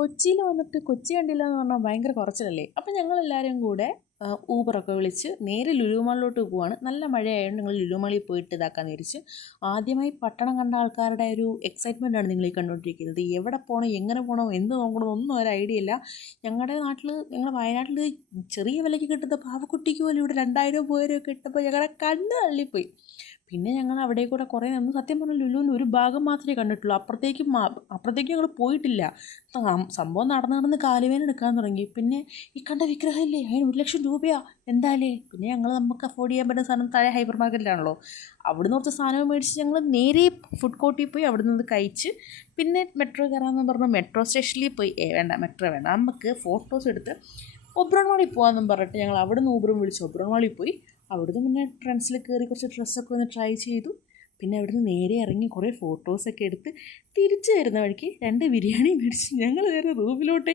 കൊച്ചിയിൽ വന്നിട്ട് കൊച്ചി കണ്ടില്ല എന്ന് പറഞ്ഞാൽ ഭയങ്കര കുറച്ചിലല്ലേ. അപ്പം ഞങ്ങളെല്ലാവരും കൂടെ ഊബറൊക്കെ വിളിച്ച് നേരെ ലുലു മാളിലോട്ട് പോവാണ്. നല്ല മഴയായതുകൊണ്ട് ഞങ്ങൾ ലുലു മാളിൽ പോയിട്ട് ഇതാക്കാമെന്ന് വിചാരിച്ച്. ആദ്യമായി പട്ടണം കണ്ട ആൾക്കാരുടെ ഒരു എക്സൈറ്റ്മെൻറ്റാണ് നിങ്ങൾ ഈ കണ്ടുകൊണ്ടിരിക്കുന്നത്. എവിടെ പോകണം, എങ്ങനെ പോകണം, എന്ത് നോക്കണം ഒന്നും ഒരു ഐഡിയ ഇല്ല. ഞങ്ങളുടെ വയനാട്ടിൽ ചെറിയ വിലയ്ക്ക് കിട്ടുന്ന പാവക്കുട്ടിക്ക് പോലും ഇവിടെ 2000 3000 ഇട്ടപ്പോൾ ഞങ്ങളുടെ കണ്ണ് തള്ളിപ്പോയി. പിന്നെ ഞങ്ങൾ അവിടെ കൂടെ കുറേ നിന്ന്, സത്യം പറഞ്ഞാൽ ലുലുവിൻ്റെ ഒരു ഭാഗം മാത്രമേ കണ്ടിട്ടുള്ളൂ. അപ്പുറത്തേക്കും ഞങ്ങൾ പോയിട്ടില്ല. സംഭവം നടന്ന് കാലുവേദന എടുക്കാൻ തുടങ്ങി. പിന്നെ ഈ കണ്ട വിഗ്രഹമില്ലേ, അതിന് 1,00,000 രൂപയാ എന്തായാലേ. പിന്നെ നമുക്ക് അഫോർഡ് ചെയ്യാൻ പറ്റുന്ന സാധനം താഴെ ഹൈപ്പർ മാർക്കറ്റിലാണല്ലോ. അവിടുന്ന് കുറച്ച് സാധനം മേടിച്ച് ഞങ്ങൾ നേരെ ഫുഡ് കോർട്ടിൽ പോയി അവിടെ നിന്ന് കഴിച്ച് പിന്നെ മെട്രോ കയറാമെന്ന് പറഞ്ഞ് മെട്രോ സ്റ്റേഷനിൽ പോയി. വേണ്ട, മെട്രോ വേണ്ട, നമുക്ക് ഫോട്ടോസ് എടുത്ത് ഒബ്രോൺ മാളിൽ പോകാമെന്നും പറഞ്ഞിട്ട് ഞങ്ങൾ അവിടുന്ന് ഊബറും വിളിച്ച് ഒബ്രോൺ മാളിൽ പോയി. അവിടുന്ന് പിന്നെ ട്രെൻഡ്സിൽ കയറി കുറച്ച് ഡ്രസ്സൊക്കെ ഒന്ന് ട്രൈ ചെയ്തു. പിന്നെ അവിടുന്ന് നേരെ ഇറങ്ങി കുറേ ഫോട്ടോസൊക്കെ എടുത്ത് തിരിച്ചു വരുന്ന വഴിക്ക് 2 ബിരിയാണി മേടിച്ച് ഞങ്ങൾ നേരെ റൂമിലോട്ട്